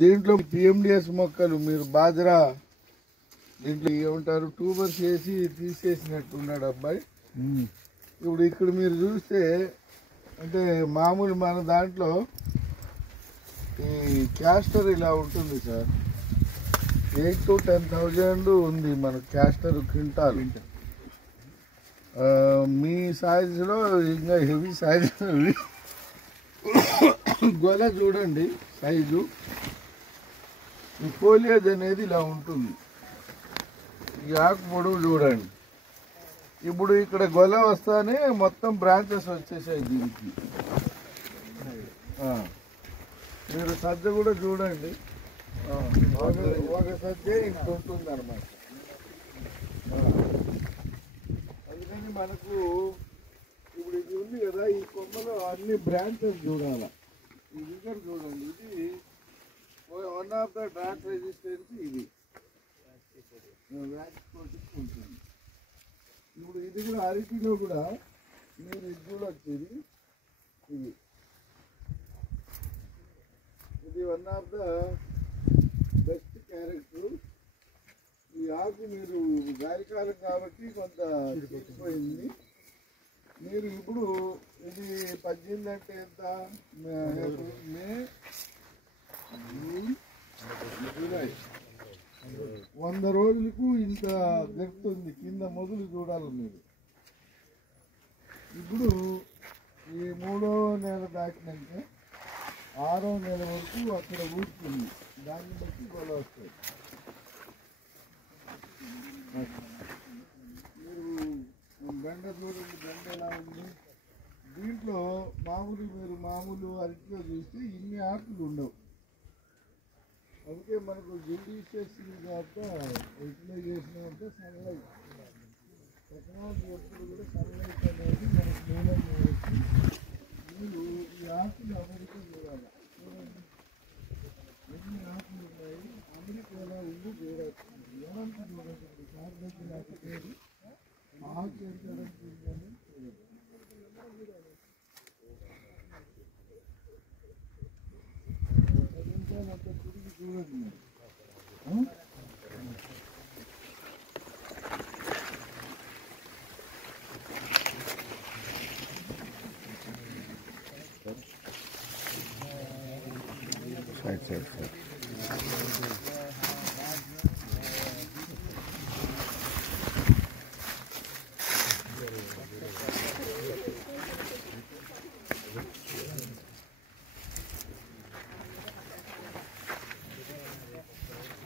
దీంట్లో పిఎండిఎస్ మొక్కలు మీరు బాజరా దీంట్లో ఏమంటారు ట్యూబర్స్ వేసి తీసేసినట్టు ఉన్నాడు అబ్బాయి. ఇప్పుడు ఇక్కడ మీరు చూస్తే అంటే మామూలు మన దాంట్లో ఈ క్యాస్టర్ ఇలా ఉంటుంది సార్. 8,000 to 10,000 ఉంది మన క్యాస్టర్ క్వింటాల్. మీ సైజులో ఇంకా హెవీ సైజు గొల చూడండి సైజు. ఈ ఫోలియేజ్ అనేది ఇలా ఉంటుంది. ఈ ఆకు పొడవు చూడండి. ఇప్పుడు ఇక్కడ గొల వస్తానే మొత్తం బ్రాంచెస్ వచ్చేసాయి దీనికి. మీరు సజ్జ కూడా చూడండి, ఒక సజ్జ ఇంత ఉంటుంది అనమాట. అందుకని మనకు ఇప్పుడు ఇది ఉంది కదా, ఈ కొమ్మలో అన్ని బ్రాంచెస్ చూడాలి. ఈ విజర్ చూడండి, ఇది one of the drought resistance. ఇది ఉంటుంది. ఇప్పుడు ఇది కూడా అరటిలో కూడా మీరు ఇది చూడొచ్చు. ఇది one of the best character. ఈ ఆకు మీరు గాలికాలం కాబట్టి కొంత చిక్కిపోయింది. మీరు ఇప్పుడు ఇది 18 అంటే ఎంత? మే, జూన్, జూలై 100 రోజులకు ఇంత గెలుతుంది. కింద మొదలు చూడాలి మీరు. ఇప్పుడు ఈ 3వ నెల దాటినాక 6వ నెల వరకు అక్కడ ఊరుతుంది. దాన్ని బట్టి గొల వస్తుంది. మీరు బెండ చూడండి, బెండ ఎలా ఉంది. దీంట్లో మామూలు అరటిలో చూస్తే ఇన్ని ఆకులు ఉండవు. అందుకే మనకు జుడిషియస్ కాక యూటిలైజేషన్ అంటే సన్లైట్. టెక్నాలజీ ఎప్పుడు కూడా సన్లైట్ అనేది మనకు మూలంగా వచ్చి మీరు ఈ ఆకులు అమెరికా చూడాలి. చూడండి ఎన్ని ఆకులు ఉన్నాయి. అమెరికా ఎలా ఉంది చూడవచ్చు. ఏమంటే చూడండి, కార్బన్ లేకపోతే ఆకు ఎంత ఉంటుందని చూడండి. అంత తిరిగి చూడండి. సైడ్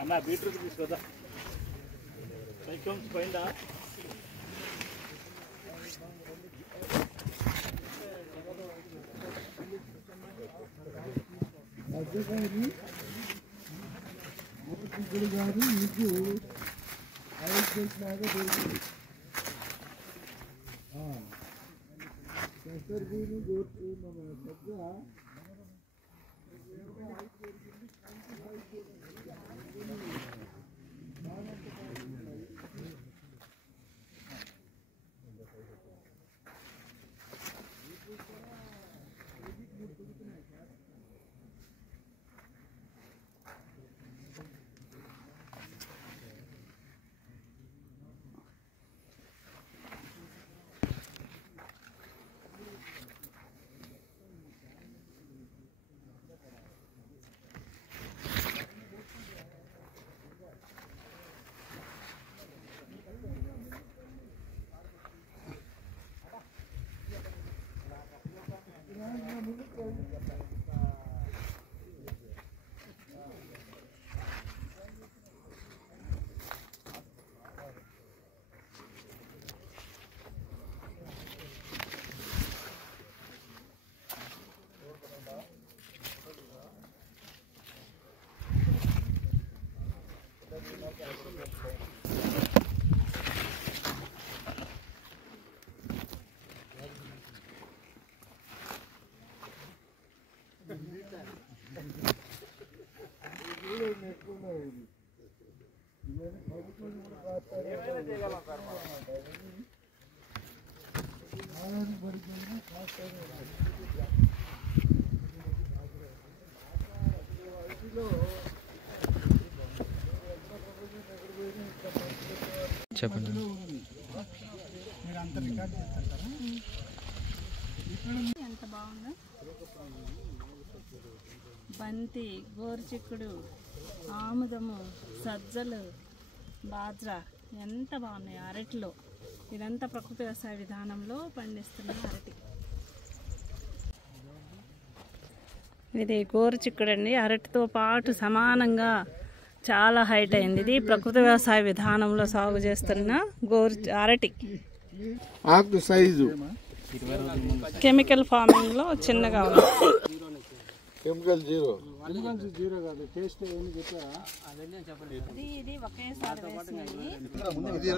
అన్న బీట్రూట్ తీసుకోదా సైకిల్స్ పోయిందా? మధ్యకాయని ఇప్పుడు కాదు, మీకు లాగా దొరుకుతుంది. పెసరబీను దొరుకుతుంది. మన పెద్ద చెప్పండి. ఎంత బాగుందో. బంతి, గోరుచిక్కుడు, ఆముదము, సజ్జలు, బాజ్రా ఎంత బాగున్నాయి. అరటిలో ఇదంతా ప్రకృతి వ్యవసాయ విధానంలో పండిస్తున్న అరటి. ఇది గోరుచిక్కుడు అండి. అరటితో పాటు సమానంగా చాలా హైట్ అయింది. ఇది ప్రకృతి వ్యవసాయ విధానంలో సాగు చేస్తున్న అరటి. ఆకు సైజు కెమికల్ ఫార్మింగ్ లో చిన్నగా ఉంది. కెమికల్ జీరో ఇది ఒకేసారి వేసినవి. ఇది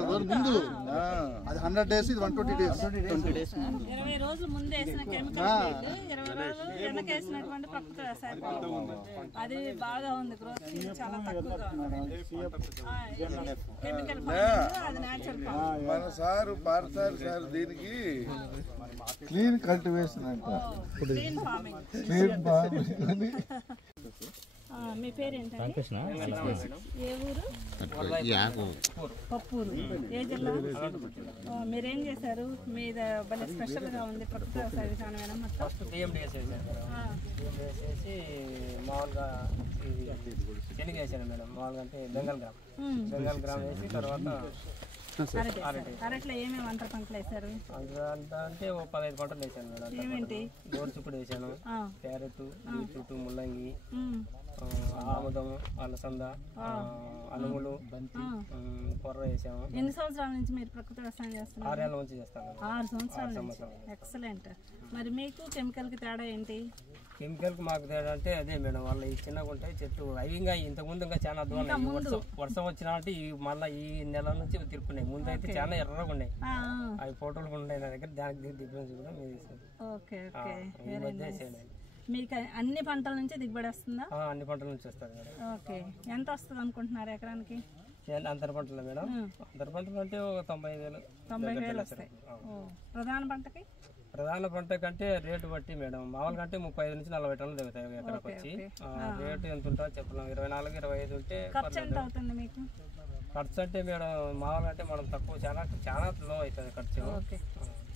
100 days, ఇది 120 days. 20 రోజులు ముందు వేసిన కెమికల్ ఫీడ్, 20 రోజులు వెనక వేసినటువంటి ప్రకృతి వ్యవసాయ అది బాగా ఉంది. గ్రోత్ చాలా తక్కువగా ఉంది. కెమికల్ ఫార్మింగ్ అది న్యాచురల్ ఫార్మింగ్. మన సారు పార్సారు సార్ దీనికి క్లీన్ కల్టివేషన్ అంట. Green farming. Clean farming. మీ పేరు ఏంటండి? ఏ ఊరు? పప్పూరు. ఏ జిల్లా? మీరేం చేశారు? మీద భలే స్పెషల్గా ఉంది ప్రకృతి వ్యవసాయ విధానం. ఫస్ట్ బిఎండిఎస్ వేసేసి మామూలుగా శనగ వేసాను మేడం. మామూలుగా అంటే బెంగాల్ గ్రామ్ వేసి తర్వాత అరట్లో ఏమేమి అంతర పంటలు వేశారు? అంటే ఓ 15 పంటలు వేసాను మేడం. ఏమేంటి? గోరుచిక్కుడు వేసాను, క్యారెట్, బీట్రూట్, ముల్లంగి, ఆముదము, అలసంద, అనుములు, కొర్ర వేసాము. ఎన్ని సంవత్సరాల నుంచి మీరు ప్రకృతి వ్యవసాయం చేస్తున్నారు? 6 ఏళ్ళ నుంచి చేస్తాను. 6 సంవత్సరాల నుంచి. ఎక్సలెంట్. మరి మీకు కెమికల్కి తేడా ఏంటి? కెమికల్కి మాకు తేడా అంటే అదే మేడం, వాళ్ళ ఈ చిన్నగా ఉంటాయి చెట్లు. అవి ఇంకా ఇంతకుముందు ఇంకా చాలా అద్భుతం. వర్షం వచ్చినా అంటే మళ్ళీ ఈ నెల నుంచి తిరుపున్నాయి. ముందు అయితే చాలా ఎర్రగా ఉన్నాయి. అవి ఫోటోలు ఉన్నాయి నా దగ్గర. దానికి డిఫరెన్స్ కూడా మీరు ఓకే ఓకే. మీకు అన్ని పంటల నుంచి దిగుబడి వస్తుందా? అన్ని పంటల నుంచి వస్తుంది మేడం. ఓకే. ఎంత వస్తుంది అనుకుంటున్నారు ఎకరానికి? అంతర పంటలు మేడం, అంతర పంటలు అంటే ఒక 90,000 వస్తాయి. ప్రధాన పంటకి? ప్రధాన పంట కంటే రేటు బట్టి మేడం, మామూలుగా అంటే 35 నుంచి 40 టన్నులు దిగుతాయి ఎకరాకి వచ్చి. రేటు ఎంత ఉంటుందో చెప్పలేం. 24, 25 ఉంటే. ఖర్చు ఎంత అవుతుంది మీకు? ఖర్చు అంటే మేడం మామూలుగా అంటే మనం తక్కువ, చాలా లో అవుతుంది ఖర్చు. ఓకే.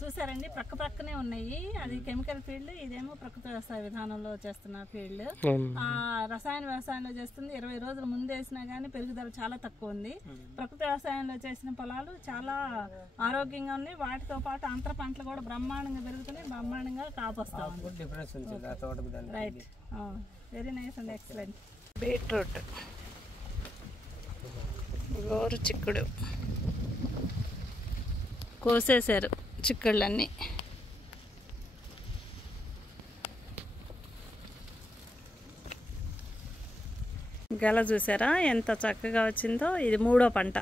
చూసారండి, ప్రక్కనే ఉన్నాయి. అది కెమికల్ ఫీల్డ్, ఇదేమో ప్రకృతి వ్యవసాయ విధానంలో చేస్తున్న ఫీల్డ్. రసాయన వ్యవసాయంలో చేస్తుంది. 20 రోజులు ముందు వేసినా కానీ పెరుగుదల చాలా తక్కువ ఉంది. ప్రకృతి వ్యవసాయంలో చేసిన పొలాలు చాలా ఆరోగ్యంగా ఉన్నాయి. వాటితో పాటు అంతర పంటలు కూడా బ్రహ్మాండంగా పెరుగుతున్నాయి, బ్రహ్మాండంగా కాపొస్తాం. డిఫరెన్స్ ఉంది. Right. Very nice and excellent. Beetroot, గోరుచిక్కుడు కోసేశారు చిక్కుళ్ళన్నీ. గెల చూసారా ఎంత చక్కగా వచ్చిందో. ఇది 3వ పంట.